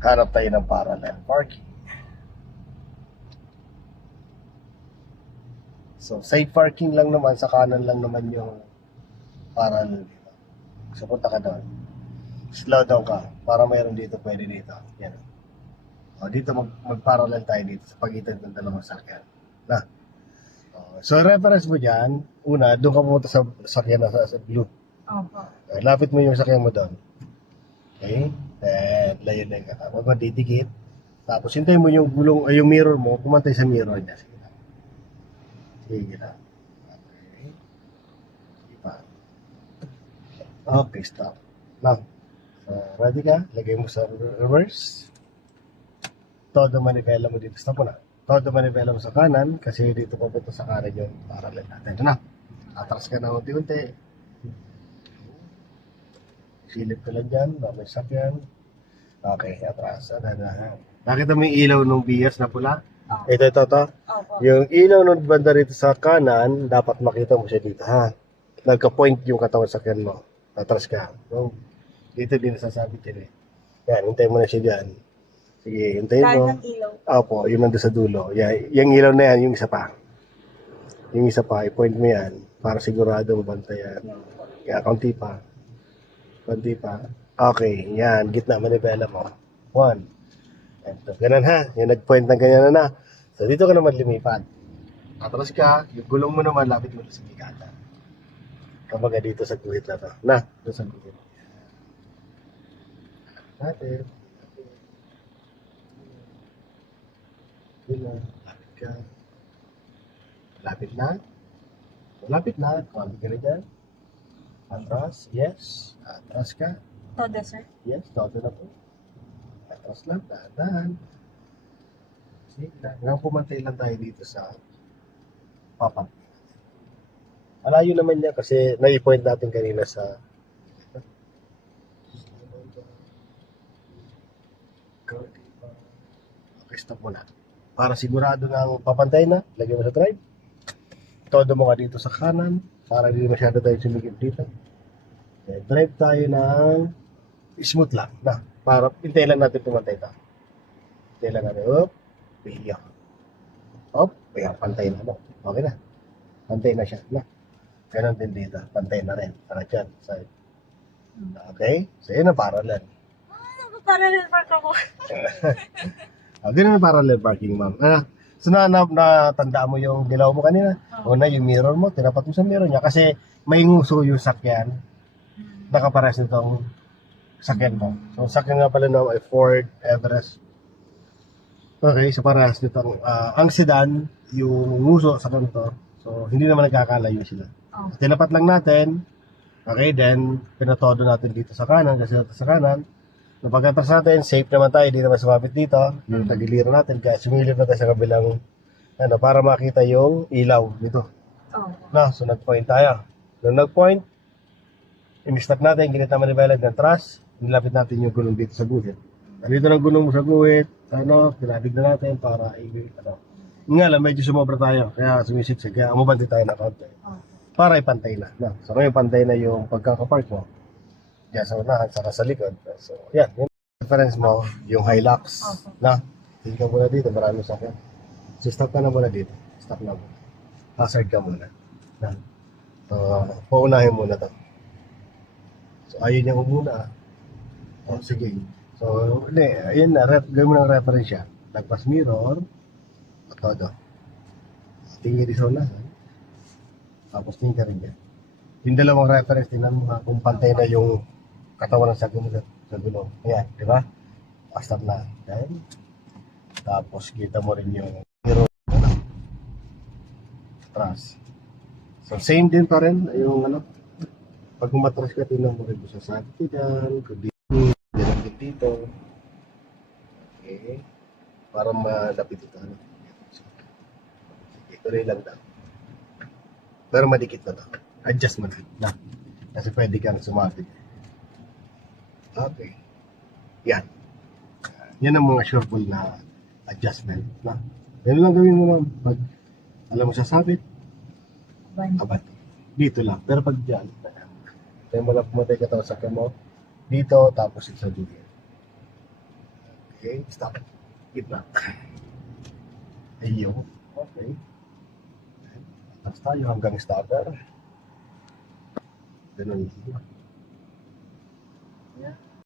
Hanap tayo ng parallel parking. So, side parking lang naman, sa kanan lang naman yung parallel dito. So, punta ka doon. Slow down ka, para mayroon dito, pwede dito. Yan. O, dito mag-parallel tayo dito sa pagitan ng dalawang sakyan. Na. So, reference mo dyan, una, doon ka pumunta sa sakyan na sa blue. Opo. Okay, lapit mo yung sakyan mo doon. Okay? Then, layo-layo ka. Huwag mo didikit. Tapos, hintayin mo yung gulong, yung mirror mo, pumantay sa mirror niya. Sige na. Sige na. Okay. Sige pa. Okay, stop. Now, so, ready ka? Lagay mo sa reverse. Todo manivela mo dito. Stop mo na. Todo manivela mo sa kanan kasi dito papunta sa kanan yung parallel natin. Ito na. Atras ka na unti-unti. Silip ka lang dyan. May sakyan. Okay, atras. Nakita mo yung ilaw ng bias na pula? Opo. Ito. Opo. Yung ilaw ng banda rito sa kanan, dapat makita mo siya dito, ha? Nagka-point yung katawan sa sakyan mo. Atras ka. So, dito din nasasabit yun eh. Yan, hintayin mo na siya dyan. Sige, hintayin mo. Kahit ng ilaw. Opo, yun nandun sa dulo. Yan, yung ilaw na yan, yung isa pa. Yung isa pa, i-point mo yan para sigurado mabantayan. Yan po. Kaya, konti pa. Konti pa. Okay, yan, gitna manibela mo. 1. Ito, ganun ha. Yung nag-point ng ganyan na. So, dito ka naman lumipat. Atras ka, yung gulong mo naman, lapit mo sa gigata. Kumbaga dito sa guhit na to. Na, dito sa guhit. Natin. Lapit ka. Lapit na. Lapit na. Kumabit ka na dyan. Atras. Yes. Atras ka. Todo, sir. Yes. Todo na po. Atras lang. Dahan-dahan. Sige na. Ngayon pumantay lang tayo dito sa papat. Malayo naman niya kasi nai-point natin kanina sa okay, stop muna. Para sigurado na papantay na, lagyan mo sa drive. Todo mo ka dito sa kanan para hindi masyado tayo sumigip dito. Okay, drive tayo ng smooth lang na para hintay lang natin pumantay ito. Hintay lang natin. Up, piyak. Up, piyak. Pantay na mo. Okay na. Pantay na siya. Na. Ganon din dito. Pantay na rin. Para dyan. Side. Okay? So, yun ang parallel. Parallel park ako. Ganun ang parallel parking, ma'am. So, natandaan mo yung dilaw mo kanina. Una, yung mirror mo, tinapat mo sa mirror niya. Kasi may nguso yung sakyan. Nakapares nitong sakyan mo. So, sakyan nga pala na ay Ford Everest. Okay, so parehas nitong, ang sedan, yung nguso sa kanto. So, hindi naman nagkakalayo sila. Tinapat lang natin. Okay, then, pinatodo natin dito sa kanan. Kasi dito sa kanan. Napagkatras natin, safe naman tayo, hindi naman sumabit dito. Yung tagiliran natin, kaya sumilip na tayo sa kabilang, para makita yung ilaw dito. Na, so nag-point tayo. Nung nag-point, in-start natin, ginita manibalag ng truss, nilapit natin yung gulong dito sa guhit. Nandito ng gulong mo sa guhit, pinabig na natin para nga lang, medyo sumobra tayo, kaya sumisip-sip, kaya umabante tayo na konti. Para ipantay na. So ngayon, pantay na yung pagkakapark mo. Diyan sa unahan, saka sa likod. So, yan. Yung reference mo, yung Hilux. Na, tingnan mo na dito, maraming sakyan. So, stop ka na muna dito. Stop na muna. Hazard ka muna. Na. So, paunahin muna to. So, ayun yung umuna. O, sige. So, hindi, ayun na. Gawin mo ng reference siya. Lagpas mirror. Todo. Tingin din sa unahan. Tapos tingin ka rin yan. Yung dalawang reference, tingnan mo kung pantay na yung katawan ng sa gulong. Ayan, di ba? Stop na. Then, tapos kita mo rin yung mirror atras. So, same din pa rin yung pag umatras ka, tingnan mo rin sa sakit dyan, kung dito. Okay. Para malapit ito. Sige, tuloy lang daw. Pero madikit na to. Adjust mo na. Kasi pwede kang sumabit. Okay. Yan. Yan ang mga sureball na adjustment. Na. Yan lang gawin mo, ma'am. Pag alam mo sasabit, abat. Dito lang. Pero pag dyan, tayo mo lang pumatay ka sa mo. Dito, tapos sa dulo. Okay, stop. Gitna. Ayun. Okay. Tapos tayo hanggang stopper. Ganun.